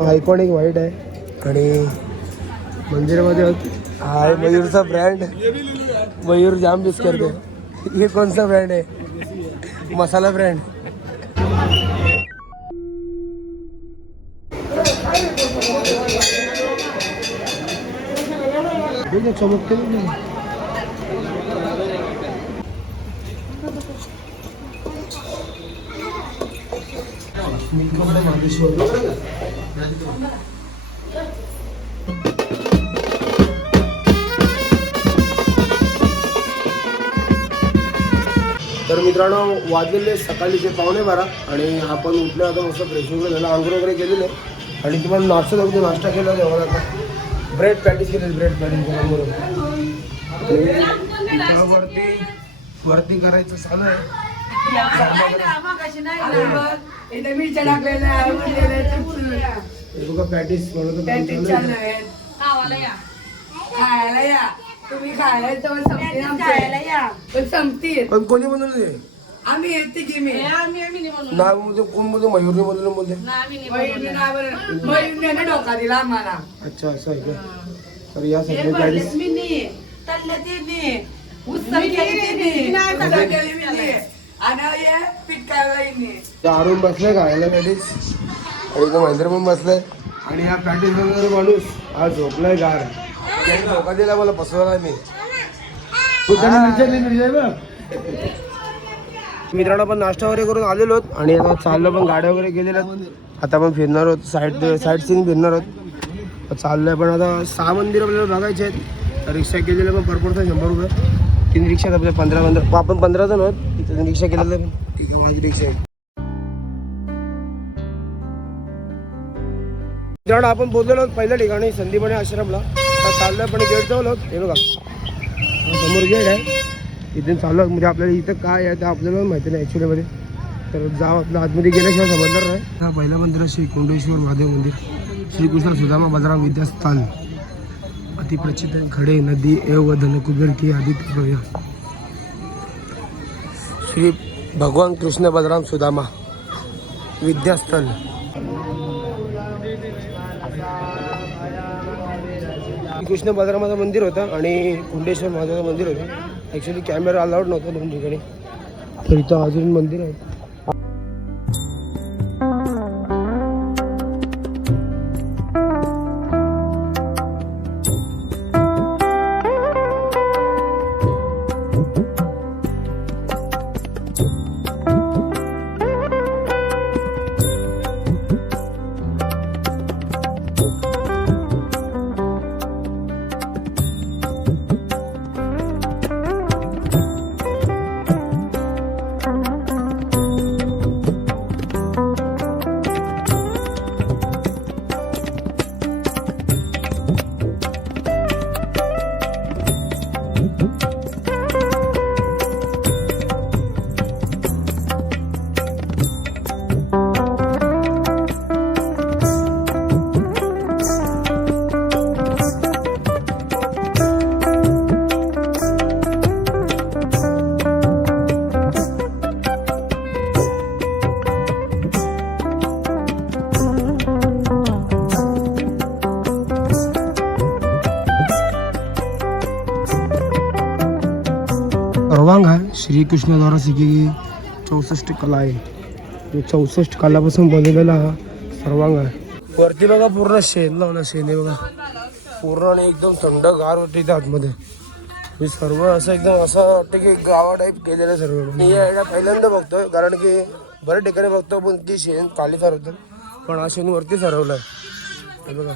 Iconic white आहे आणि मंदिरामध्ये हा आहे मयूरचा ब्रँड. मयूर जाम मिस करते. हे कोणता ब्रँड आहे? मसाला ब्रँड. चमकते तर मित्रांनो वाजलेले सकाळीचे 11:15 आणि आपण उठले आता मस्त फ्रेश वगैरे झालं, आंघोळ वगैरे केलेलं आहे आणि तुम्हाला नाश्ता दाखवतो. नाश्ता केला तेव्हा आता ब्रेड पॅटीस केलेली. ब्रेड पॅटीस वरती करायचं चालू आहे. बघा पॅटीस तुम्ही खायला संपतील. पण कोणी बनवले? आम्ही येते की मी नाव कोण बोलतो? मयूरने बोलले बोलते. मयूरने डोका दिला आम्हाला. अच्छा असं आहे का? तर या सगळ्या पॅटीस आरून बसलाय खायला पॅटीस आणि तो महेंद्र पण बसलाय आणि या पॅटीस वगैरे माणूस आज झोपलाय गार. त्याने धोका दिला मला बसवला मी. मित्रांनो आपण नाश्ता वगैरे करून आलेलो आहोत आणि आता चाललो पण गाड्या वगैरे गेलेल्या. आता आपण फिरणार आहोत. साईड सीन फिरणार आहोत. चाललोय पण आता 6 मंदिर आपल्याला बघायचे आहेत. रिक्षा केलेलं पण परपडतं 100 रुपये. 3 रिक्षात आपल्या 15 आपण 15 जण आहोत. तिथे रिक्षा केलेलं पण ठीक आहे. माझी रिक्षा आहे. मित्रांनो आपण बोललेलो आहोत पहिल्या ठिकाणी संदीपणी आश्रमला. चाललोय पण गेट जवळ आहोत. हे बघा समोर गेट आहे. इथून चालू म्हणजे आपल्याला इथं काय आहे ते आपल्याला माहिती नाही ॲक्च्युलीमध्ये. तर जाऊ आपल्या आतमध्ये गेल्याशिवाय समजणार नाही. हा पहिला मंदिर आहे श्री कुंडेश्वर महादेव मंदिर. श्रीकृष्ण सुदामा बलराम विद्यास्थान. अतिप्रचित खडे नदी एव धन कुबेर की आदित्य प्रया. श्री भगवान कृष्ण बलराम सुदामा विद्यास्थल. कृष्ण बलरामाचं मंदिर होतं आणि कुंडेश्वर महादेवाचं मंदिर होतं. ॲक्च्युली कॅमेरा अलाउड नव्हता 2 ठिकाणी. तर इथं अजून मंदिर आहे. सर्वांग आहे. श्रीकृष्णाद्वारा सीखी 64 कला आहे. 64 कलापासून बनवलेला हा सर्वांग आहे. वरती बघा पूर्ण शेण लावणं. शेण आहे बघा पूर्ण आणि एकदम थंड गार होते इथे आतमध्ये. हे सर्व असं एकदम असं वाटतं की गावा टाईप केलेलं सर्व. मी या पहिल्यांदा बघतोय कारण की बऱ्याच ठिकाणी बघतो पण ती शेण खाली सरवतात पण हा शेण वरती सरवलं आहे. हे बघा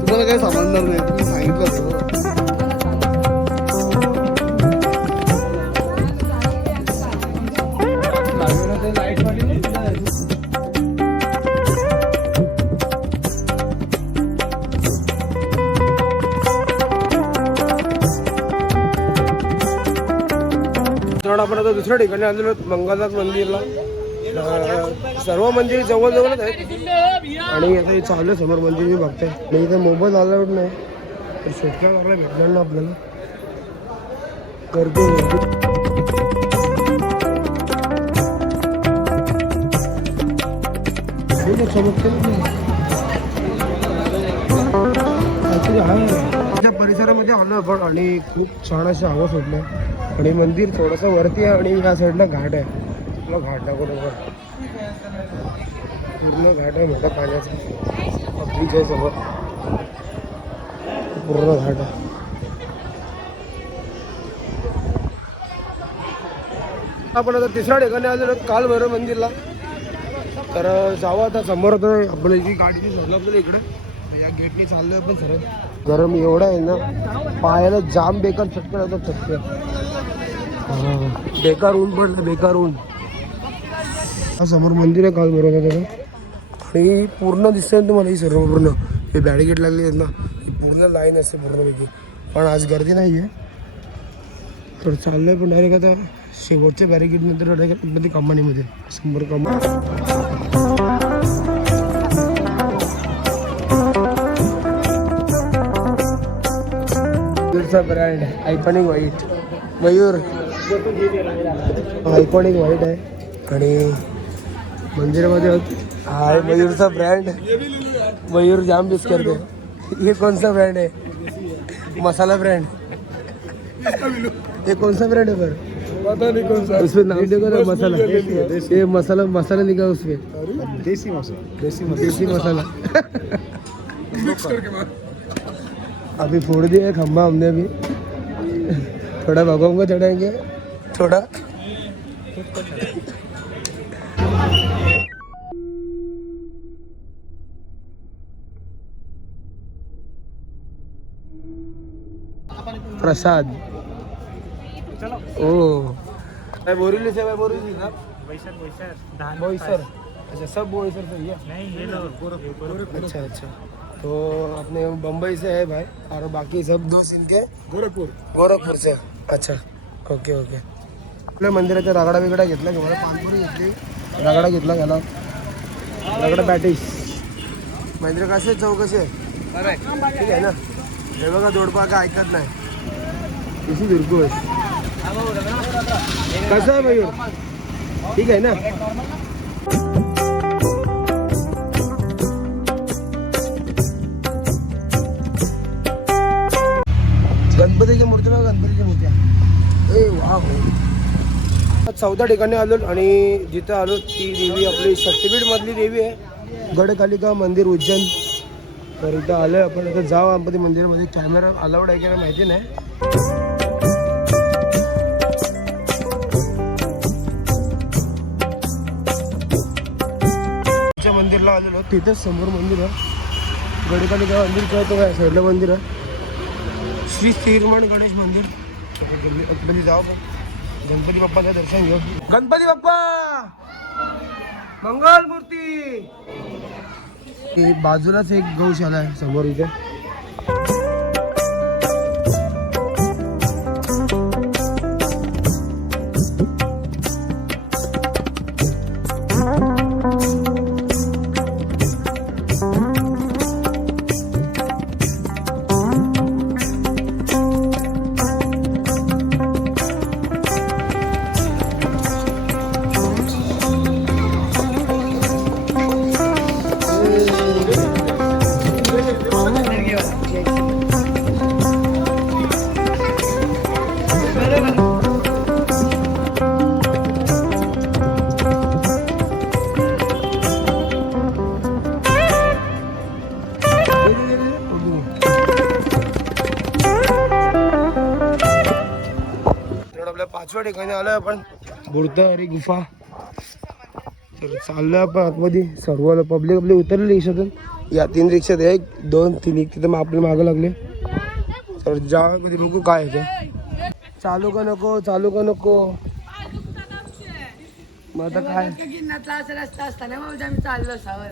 तुम्हाला काय समजणार नाही. तुम्ही सांगितलं आपण आता दुसऱ्या ठिकाणी आलेलो मंगलनाथ मंदिरला. सर्व मंदिर जवळजवळच आहेत आणि आता हे चालू समोर मंदिर मी बघताय. मी इथे मोबाईल अलाउड नाही तर शेतकऱ्याला भेटणार ना आपल्याला. गर्दी परिसरामध्ये आलो आपण आणि खूप छान अशी हवा सुटली आणि मंदिर थोडंसं वरती आहे आणि या साईडला घाट आहे. तुला घाट दाखवतो पूर्ण घाट आहे मोठा पाण्याचा बीच आहे समोर पूर्ण घाट आहे. आपण आता तिसऱ्या ठिकाणी आलेलो काल भैरव मंदिरला. तर जावं आता समोर तर आपलं जी गाडीची सोडलं आपल्याला इकडे या गेटनी चाललोय पण सरळ. गरम एवढा आहे ना पायाला जाम बेकार चटके लागतात चटके. बेकार ऊन पडलं बेकार ऊन. हा समोर मंदिर आहे काल भैरव त्याचं आणि पूर्ण दिसतंय तुम्हाला ही सर्व पूर्ण हे बॅरिकेड लागले आहेत ना ही पूर्ण लाईन असते पूर्णपैकी. पण आज गर्दी नाही आहे तर चाललंय पण डायरेक्ट आता शेवटच्या बॅरिकेड नंतर डायरेक्ट मध्ये कंपनीमध्ये समोर brand iconic white Mayur iconic white आहे आणि मंदिरामध्ये हा मयूरचा ब्रँड. मयूर जाम यूज करते. ये कौन सा ब्रँड आहे मसाला ब्रँड. ये कौन सा ब्रांड है पर पता नहीं कौन सा उसमें नाम देखो ना मसाला ये मसाला मसाला लिखा उसमें देसी मसाला देसी मसाला. मिक्स करके मार. अभी फोड़ दिया है खम्बा हमने अभी. थोड़ा भगवान को चढ़ाएंगे थोड़ा. प्रसाद ओ मैं बोरीली से मैं बोरीली ना बोईसर अच्छा सब बोईसर से है. नहीं ये लो अच्छा अच्छा तो अपने बम्बई से है भाई और बाकी सब दोस्त इनके गोरखपुर से. अच्छा ओके ओके. आपल्या मंदिराचा रगडा बिगडा घेतला किंवा पानपुरी घेतली रगडा घेतला गेला रगडा पॅटीस. मंदिर कसे चव कसे ठीक आहे ना. हे बघा जोडपा का ऐकत नाही किसी बिरकुल कसं आहे मयूर ठीक आहे ना. गणपतीच्या मूर्त्या बघा गणपतीच्या मूर्त्या ए वा. 14 ठिकाणी आलो आणि जिथं आलो ती देवी आपली शक्तीपीठ मधली देवी आहे गडकालिका मंदिर उज्जैन. तर इथं आलोय आपण. आता जाऊ गणपती मंदिरामध्ये. कॅमेरा अलाउड आहे की नाही माहिती नाही. मंदिरला आलेलो तिथेच समोर मंदिर आहे गडकालिका मंदिर कळतो काय साईडला मंदिर आहे श्री स्थिरमण गणेश मंदिर. गणपती जाऊ का गणपती बाप्पाचं दर्शन घेऊ. गणपती बाप्पा मंगल मूर्ती. बाजूलाच एक गौशाला आहे समोर इथे. आपल्या 5व्या ठिकाणी आलोय आपण बुडताहरी गुफा. तर चाललोय आपण आतमध्ये. सर्व पब्लिक आपली उतरली रिक्षातून. या 3 रिक्षात 1 2 3 1 तिथं मग आपल्या मागं लागले. तर जावामध्ये बघू काय आहे ते. चालू का नको चालू का नको मग आता काय. रस्ता असताना मग आम्ही चाललो सावर.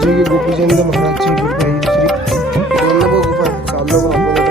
राजयोगी गोपीचंद महाराजची गुफा ही दुसरी गुफा आहे. चाललो बघ आपण आता.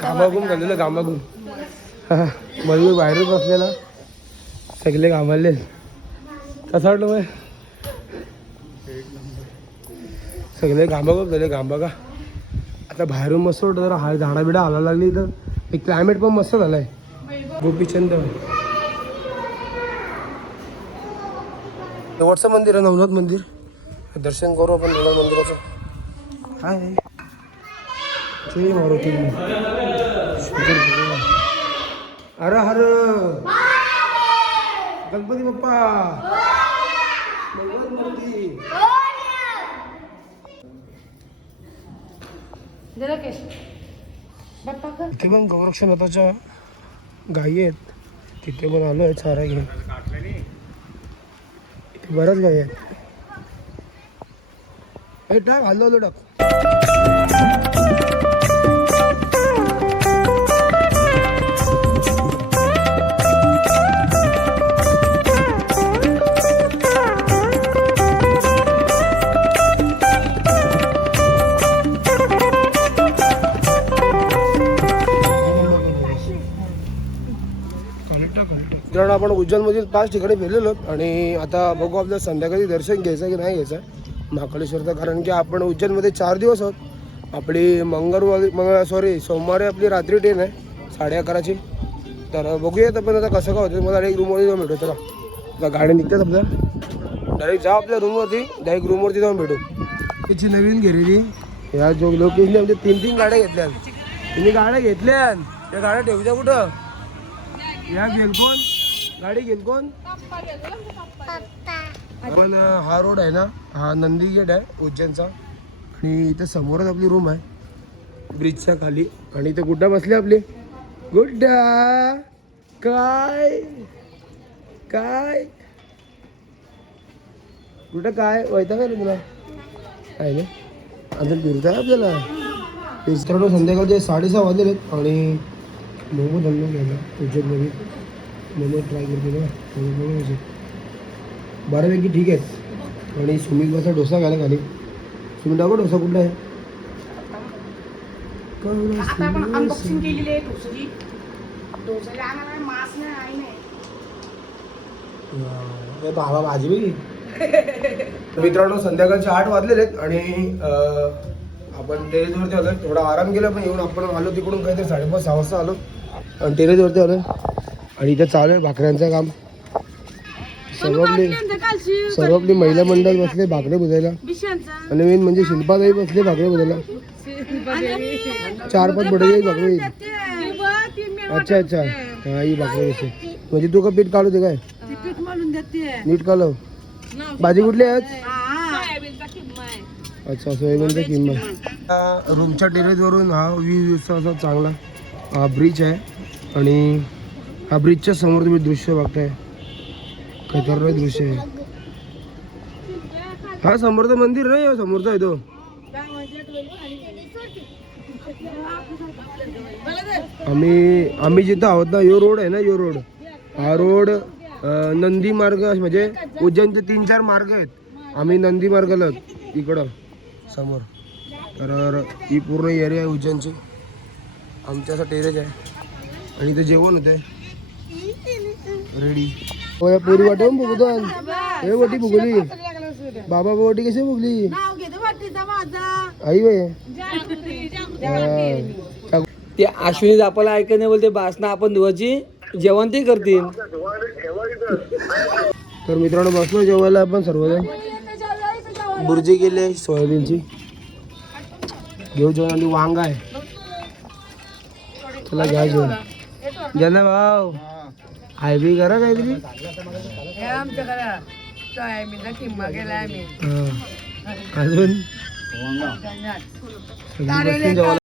घामाघूम झालेलं घामाघूम. मयूर बाहेरच बसलेला, सगळे घामाले. कसं वाटलं मग? सगळे घामाघूम झाले. घाम बघा आता बाहेरून मस्त वाटतं. जरा हा झाडा बिडा हालायला लागली तर एक क्लायमेट पण मस्त झालाय. गोपीचंद शेवटचं मंदिर आहे नवनाथ मंदिर. दर्शन करू आपण नवनाथ मंदिराचं. काय जय मारुती. हर हर गणपती बाप्पा. मंगल मूर्ती. इथे पण गौरक्षनाथाच्या गायी आहेत. तिथे पण आलो आहे चारा घेऊन. इथे बऱ्याच गायी आहेत. हे टाक हल्लो टाक. कारण आपण उज्जैनमधील 5 ठिकाणी फिरलेलो आणि आता बघू आपल्याला संध्याकाळी दर्शन घ्यायचं की नाही घ्यायचं महाकालेश्वरचं. कारण की आपण उज्जैनमध्ये 4 दिवस आहोत. आपली सोमवारी आपली रात्री ट्रेन आहे 11:30ची. तर बघूयात आपण आता कसं काय होतं. मला डायरेक्ट रूमवरती जाऊन भेटू. चला आता गाडी निघतात आपल्या. डायरेक्ट जाऊ आपल्या रूमवरती. डायरेक्ट रूमवरती जाऊन भेटू. त्याची नवीन घेतलेली या जो लोकेशने आमच्या 3 गाड्या घेतल्या. तुम्ही गाड्या घेतल्या. त्या गाड्या ठेवच्या कुठं? या गेल कोण गाडी घेल कोण? आपण हा रोड आहे ना, हा नंदी गेट आहे उज्जैनचा. आणि इथं समोरच आपली रूम आहे ब्रिजच्या खाली. आणि इथे गुड्डा बसले आपले. गुड्डा काय काय कुठं काय वैता काय रे तुला? काय नाही अजून फिरताय आपल्याला. मित्रांनो संध्याकाळचे 6:30 वाजले आणि मोमो धंदा घ्यायला उज्जैनमध्ये. मोमो ट्राय करते ना. मोमो बऱ्यापैकी ठीक आहेत. आणि सुमित बसा डोसा घ्यायला खाली. सुमित दाखव डोसा कुठला आहे. अनबॉक्सिंग केलेली आहे डोसाची. डोसा आणायला मास नाही आई नाही. भावा भाजी बी. मित्रांनो संध्याकाळचे 8 वाजलेले आहेत आणि आपण टेरेसवरती आलो. थोडा आराम केला पण येऊन आपण आलो तिकडून काहीतरी 5:30-6 वाजता आलो आणि टेरेसवरती आलो. आणि इथं चालू आहे भाकऱ्यांचं काम. सर्व आपली महिला मंडळ बसले भाकरे बुजायला. आणि मेन म्हणजे शिल्पाताई बसले भाकरे बुजायला. 4-5 बडे भाकरे. अच्छा अच्छा हा ही भाकरे बसते. म्हणजे तू का पीठ काढू दे काय? नीट काढव. भाजी कुठली आहे? अच्छा सोयाबीनचा किंमत. रूमच्या टेरेसवरून हा व्ह्यू असा चांगला हा ब्रिज आहे. आणि हा ब्रिजच्या समोर तुम्ही दृश्य बघताय. खतरनाक दृश्य आहे. हा समोरचं मंदिर नाही समोरचा आहे तो. आम्ही जिथं आहोत ना यो रोड आहे ना. यो रोड हा रोड नंदी मार्ग म्हणजे उज्जैनचे 3-4 मार्ग आहेत. आम्ही नंदी मार्गाला इकडं समोर. तर ही पूर्ण एरिया आहे उज्जैनची. आमच्या टेरेस आहे आणि इथे जेवण होते रेडी. पुरी वाटून भुगतान हे वटी भुगली. बाबा वटी कशी भुगली आई वे. ते अश्विनी आपल्याला ऐकत नाही बोलते बासना आपण धुवायची. जेवण ते करतील. तर मित्रांनो बसलो जेवायला आपण सर्वजण. बुर्जी केली सोयाबीनची, घेऊ जेवण आणि वांगा आहे. चला घ्या जेवण. ज्यांना भाऊ आय बी करा काहीतरी. अजून सगळी बसून जेवायला